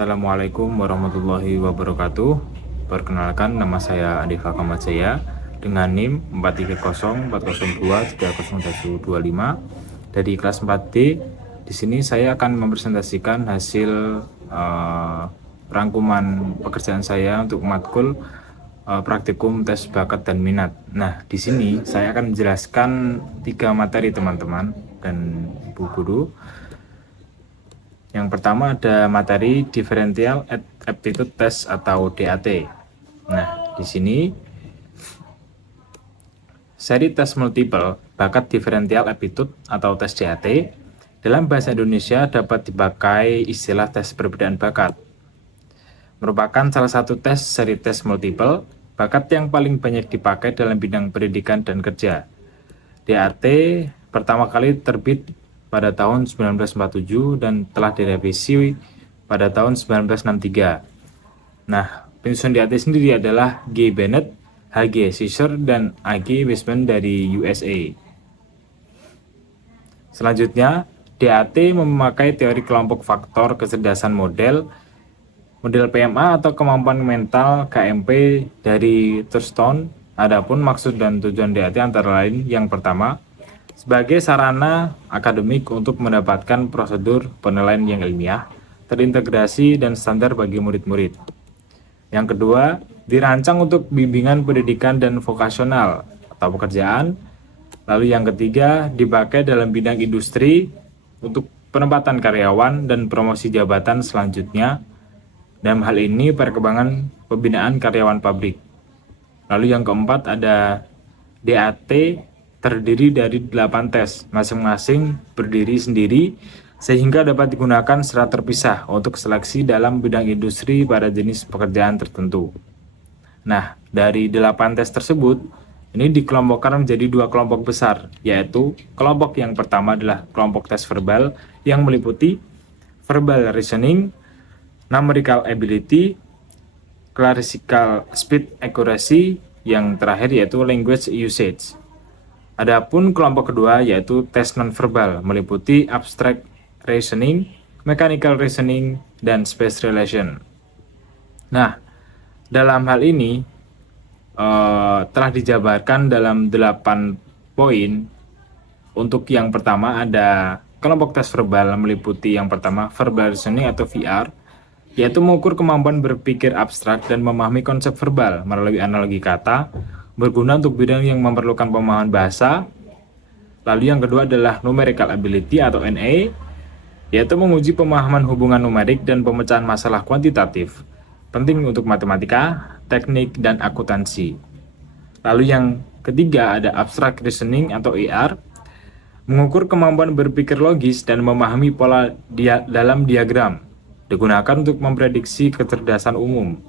Assalamualaikum warahmatullahi wabarakatuh. Perkenalkan, nama saya Andika Kamajaya dengan NIM 43040023025 dari kelas 4D. Di sini saya akan mempresentasikan hasil rangkuman pekerjaan saya untuk matkul praktikum tes bakat dan minat. Nah, di sini saya akan menjelaskan 3 materi teman-teman dan ibu guru. Yang pertama ada materi Differential Aptitude Test atau DAT. Nah, di sini seri tes multiple bakat Differential Aptitude atau tes DAT dalam bahasa Indonesia dapat dipakai istilah tes perbedaan bakat. Merupakan salah satu tes seri tes multiple bakat yang paling banyak dipakai dalam bidang pendidikan dan kerja. DAT pertama kali terbit pada tahun 1947 dan telah direvisi pada tahun 1963. Nah, penyusun DAT sendiri adalah G. Bennett, H.G. Fisher, dan A.G. Wiseman dari USA. Selanjutnya, DAT memakai teori kelompok faktor kecerdasan model PMA atau kemampuan mental KMP dari Thurston. Adapun maksud dan tujuan DAT antara lain yang pertama, sebagai sarana akademik untuk mendapatkan prosedur penilaian yang ilmiah, terintegrasi, dan standar bagi murid-murid. Yang kedua, dirancang untuk bimbingan pendidikan dan vokasional atau pekerjaan. Lalu yang ketiga, dipakai dalam bidang industri untuk penempatan karyawan dan promosi jabatan selanjutnya. Dalam hal ini perkembangan pembinaan karyawan pabrik. Lalu yang keempat ada DAT terdiri dari 8 tes, masing-masing berdiri sendiri sehingga dapat digunakan secara terpisah untuk seleksi dalam bidang industri pada jenis pekerjaan tertentu. Nah, dari 8 tes tersebut, ini dikelompokkan menjadi 2 kelompok besar, yaitu kelompok yang pertama adalah kelompok tes verbal yang meliputi verbal reasoning, numerical ability, classical speed accuracy, yang terakhir yaitu language usage. Adapun kelompok kedua yaitu tes nonverbal meliputi abstract reasoning, mechanical reasoning, dan space relation. Nah, dalam hal ini telah dijabarkan dalam 8 poin. Untuk yang pertama ada kelompok tes verbal meliputi yang pertama verbal reasoning atau VR, yaitu mengukur kemampuan berpikir abstrak dan memahami konsep verbal melalui analogi kata, berguna untuk bidang yang memerlukan pemahaman bahasa. Lalu yang kedua adalah numerical ability atau NA, yaitu menguji pemahaman hubungan numerik dan pemecahan masalah kuantitatif, penting untuk matematika, teknik, dan akuntansi. Lalu yang ketiga ada abstract reasoning atau AR, mengukur kemampuan berpikir logis dan memahami pola dalam diagram, digunakan untuk memprediksi kecerdasan umum.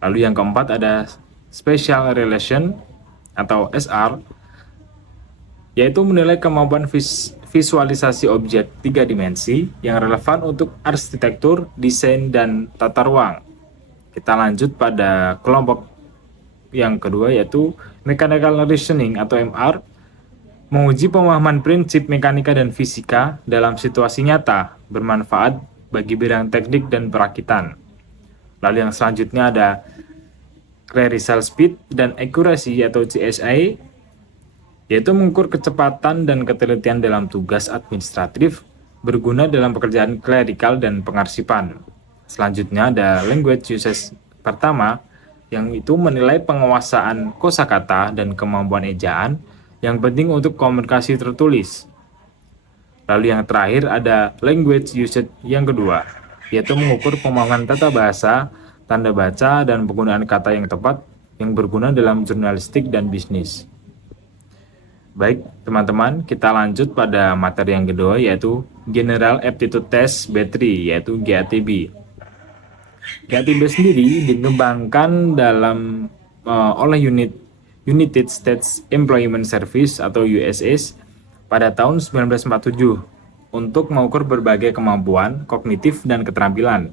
Lalu yang keempat ada Spatial Relation atau SR, yaitu menilai kemampuan visualisasi objek 3 dimensi yang relevan untuk arsitektur, desain, dan tata ruang. Kita lanjut pada kelompok yang kedua yaitu Mechanical Reasoning atau MR, menguji pemahaman prinsip mekanika dan fisika dalam situasi nyata, bermanfaat bagi bidang teknik dan perakitan. Lalu yang selanjutnya ada Classical Speed dan Accuracy atau CSI, yaitu mengukur kecepatan dan ketelitian dalam tugas administratif berguna dalam pekerjaan klerikal dan pengarsipan. Selanjutnya ada Language Usage pertama, yang itu menilai penguasaan kosakata dan kemampuan ejaan yang penting untuk komunikasi tertulis. Lalu yang terakhir ada Language Usage yang kedua, yaitu mengukur pemahaman tata bahasa, tanda baca, dan penggunaan kata yang tepat yang berguna dalam jurnalistik dan bisnis. Baik teman-teman, kita lanjut pada materi yang kedua yaitu General Aptitude Test B3 yaitu GATB. GATB sendiri dikembangkan oleh United States Employment Service atau USS pada tahun 1947 untuk mengukur berbagai kemampuan kognitif dan keterampilan.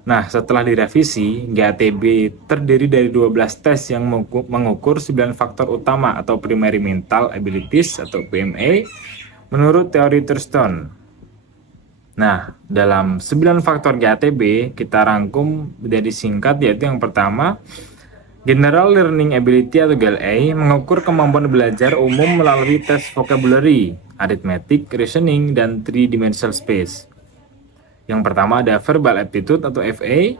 Nah, setelah direvisi, GATB terdiri dari 12 tes yang mengukur 9 faktor utama atau primary mental abilities atau PMA menurut teori Thurston. Nah, dalam 9 faktor GATB kita rangkum menjadi singkat, yaitu yang pertama, General Learning Ability atau GLA mengukur kemampuan belajar umum melalui tes vocabulary, arithmetic, reasoning, dan three-dimensional space. Yang pertama ada Verbal Aptitude atau FA,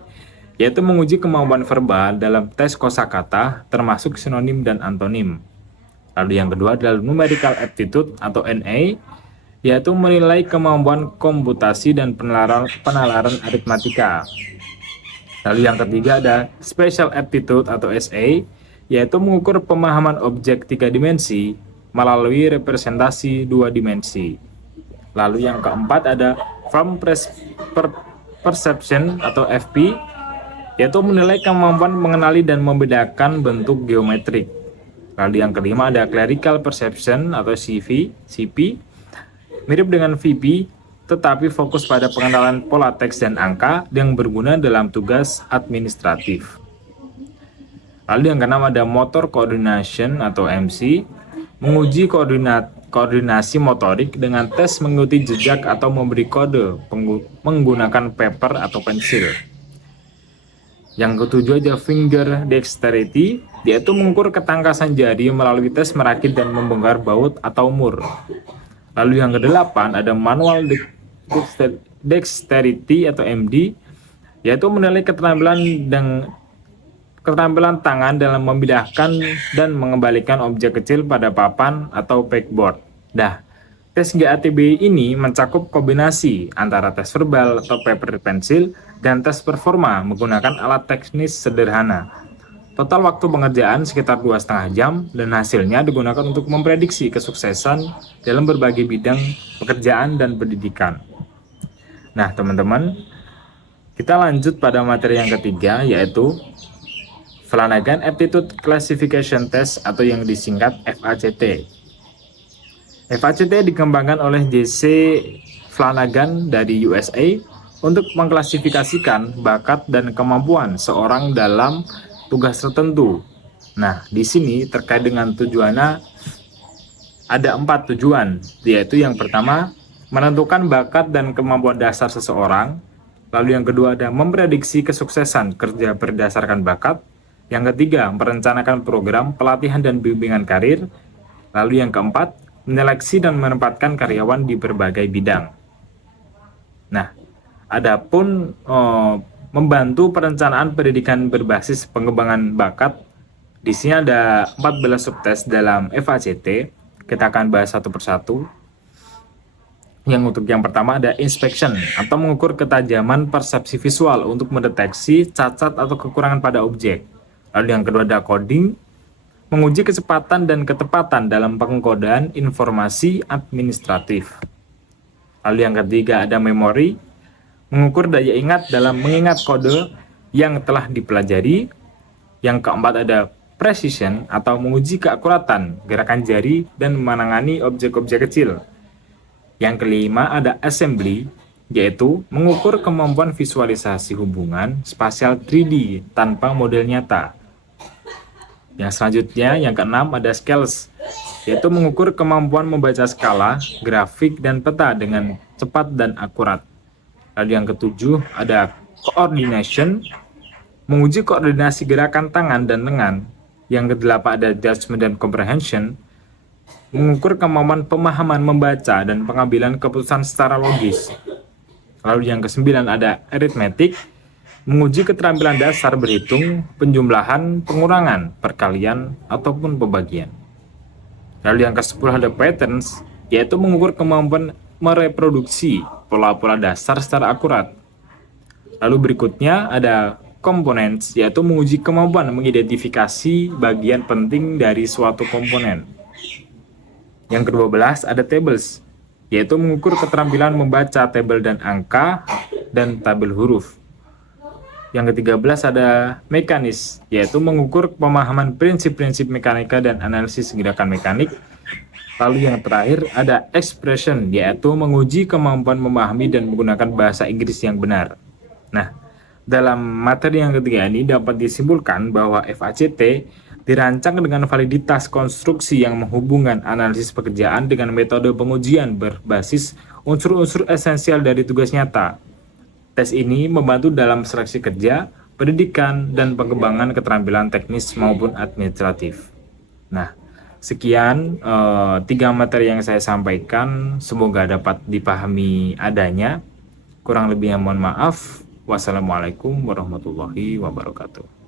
yaitu menguji kemampuan verbal dalam tes kosakata termasuk sinonim dan antonim. Lalu yang kedua adalah Numerical Aptitude atau NA, yaitu menilai kemampuan komputasi dan penalaran aritmatika. Lalu yang ketiga ada Special Aptitude atau SA, yaitu mengukur pemahaman objek 3 dimensi melalui representasi 2 dimensi. Lalu yang keempat ada From Perception atau FP, yaitu menilai kemampuan mengenali dan membedakan bentuk geometrik. Lalu yang kelima ada Clerical Perception atau CP, mirip dengan VP, tetapi fokus pada pengenalan pola teks dan angka yang berguna dalam tugas administratif. Lalu yang keenam ada Motor Coordination atau MC, menguji koordinasi motorik dengan tes mengikuti jejak atau memberi kode menggunakan paper atau pensil. Yang ketujuh ada Finger Dexterity, yaitu mengukur ketangkasan jari melalui tes merakit dan membongkar baut atau mur. Lalu yang kedelapan ada Manual Dexterity atau MD, yaitu menilai keterampilan tangan dalam memindahkan dan mengembalikan objek kecil pada papan atau pegboard. Nah, tes GATB ini mencakup kombinasi antara tes verbal atau paper pencil dan tes performa menggunakan alat teknis sederhana. Total waktu pengerjaan sekitar 2,5 jam dan hasilnya digunakan untuk memprediksi kesuksesan dalam berbagai bidang pekerjaan dan pendidikan. Nah, teman-teman, kita lanjut pada materi yang ketiga, yaitu Flanagan Aptitude Classification Test atau yang disingkat FACT. FACT dikembangkan oleh J.C. Flanagan dari USA untuk mengklasifikasikan bakat dan kemampuan seorang dalam tugas tertentu. Nah, di sini terkait dengan tujuannya ada 4 tujuan, yaitu yang pertama, menentukan bakat dan kemampuan dasar seseorang. Lalu yang kedua ada memprediksi kesuksesan kerja berdasarkan bakat. Yang ketiga, merencanakan program pelatihan dan bimbingan karir. Lalu yang keempat, menyeleksi dan menempatkan karyawan di berbagai bidang. Nah, adapun membantu perencanaan pendidikan berbasis pengembangan bakat, di sini ada 14 subtes dalam FACT. Kita akan bahas satu persatu. Untuk yang pertama ada inspection atau mengukur ketajaman persepsi visual untuk mendeteksi cacat atau kekurangan pada objek. Lalu yang kedua ada coding, menguji kecepatan dan ketepatan dalam pengkodaan informasi administratif. Lalu yang ketiga ada memory, mengukur daya ingat dalam mengingat kode yang telah dipelajari. Yang keempat ada precision atau menguji keakuratan gerakan jari dan menangani objek-objek kecil. Yang kelima ada assembly, yaitu mengukur kemampuan visualisasi hubungan spasial 3D tanpa model nyata. Yang selanjutnya, yang keenam ada scales, yaitu mengukur kemampuan membaca skala, grafik, dan peta dengan cepat dan akurat. Lalu yang ketujuh ada coordination, menguji koordinasi gerakan tangan dan lengan. Yang kedelapan ada judgment dan comprehension, mengukur kemampuan pemahaman membaca dan pengambilan keputusan secara logis. Lalu yang kesembilan ada arithmetic, menguji keterampilan dasar berhitung, penjumlahan, pengurangan, perkalian, ataupun pembagian. Lalu yang ke-10 ada patterns, yaitu mengukur kemampuan mereproduksi pola-pola dasar secara akurat. Lalu berikutnya ada components, yaitu menguji kemampuan mengidentifikasi bagian penting dari suatu komponen. Yang ke-12 ada tables, yaitu mengukur keterampilan membaca tabel dan angka dan tabel huruf. Yang ke-13 ada mekanis, yaitu mengukur pemahaman prinsip-prinsip mekanika dan analisis gerakan mekanik. Lalu yang terakhir ada expression, yaitu menguji kemampuan memahami dan menggunakan bahasa Inggris yang benar. Nah, dalam materi yang ketiga ini dapat disimpulkan bahwa FACT dirancang dengan validitas konstruksi yang menghubungkan analisis pekerjaan dengan metode pengujian berbasis unsur-unsur esensial dari tugas nyata. Tes ini membantu dalam seleksi kerja, pendidikan, dan pengembangan keterampilan teknis maupun administratif. Nah, sekian 3 materi yang saya sampaikan, semoga dapat dipahami adanya. Kurang lebihnya mohon maaf. Wassalamualaikum warahmatullahi wabarakatuh.